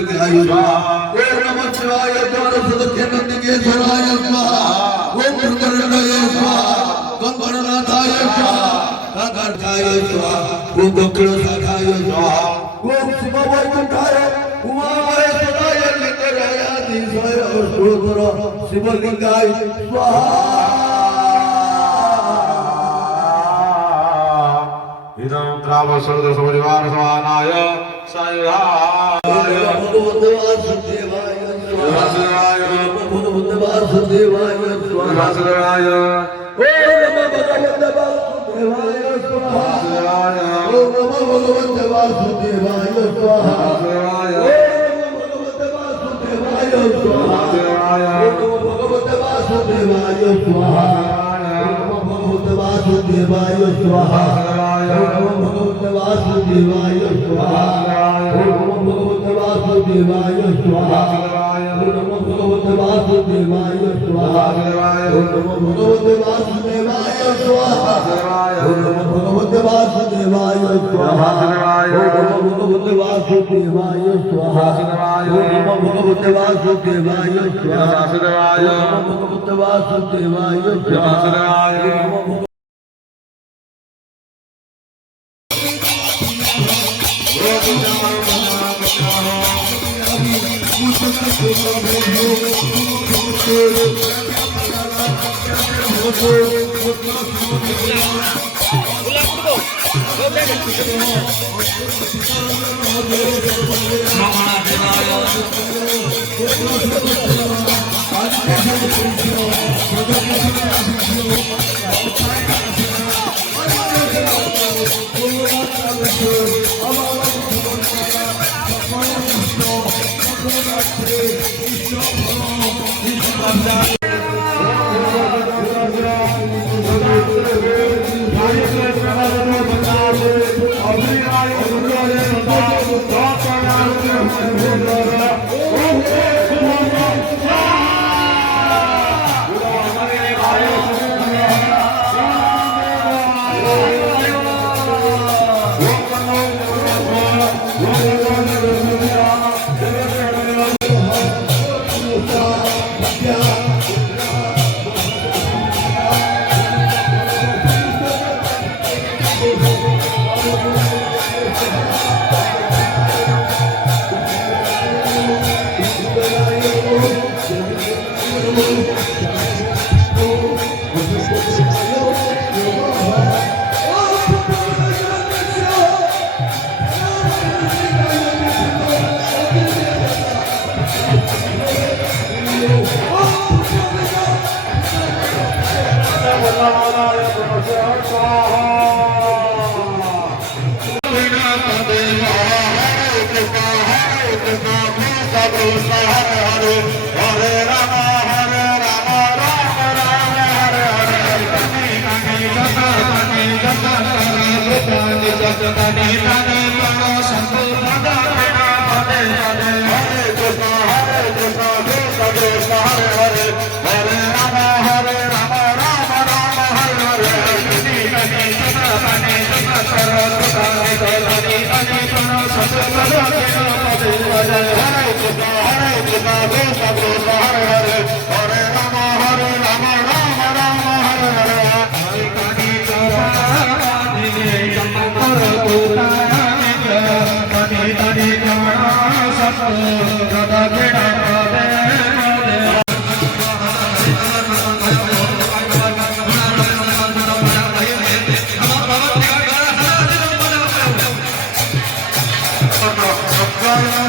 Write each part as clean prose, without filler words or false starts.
शिवलिंगाय स्वाहा ओम नमः शिवाय द्वारसदक्षिणलिंगेश्वराय स्वाहा ओम रुद्रलिंगाय स्वाहा गंगनाथाय स्वाहा काकर्ताय स्वाहा ओम दक्षिणशाखाय स्वाहा ओम शिववैकुंठाय उमामहेश्वराय लिंगरायाधीशाय अष्टोत्तर शिवलिंगाय स्वाहा इदं त्रावसर्वसपरिवार समानाय सायुधाय भगवते वासुदेवाय स्वाहा भगवते वासुदेवाय स्वाहा वासुदेवाय ओम नमः भगवते वासुदेवाय स्वाहा ओम नमः भगवते वासुदेवाय स्वाहा ओम नमः भगवते वासुदेवाय स्वाहा ओम भगवते वासुदेवाय स्वाहा ओम भगवते वासुदेवाय स्वाहा ओम भगवते वासुदेवाय स्वाहा ओम भगवते वासुदेवाय स्वाहा ओम भगवते वासुदेवाय स्वाहा ओम भगवते वासुदेवाय स्वाहा ओम भगवते वासुदेवाय स्वाहा ओम भगवते वासुदेवाय स्वाहा ओम भगवते वासुदेवाय स्वाहा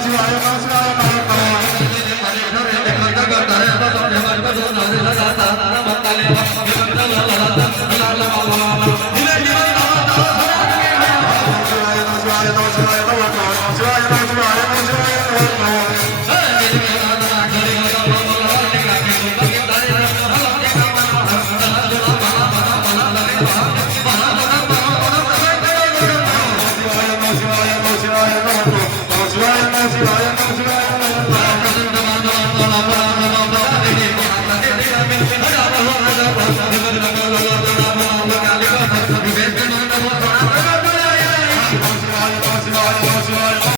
Shivaya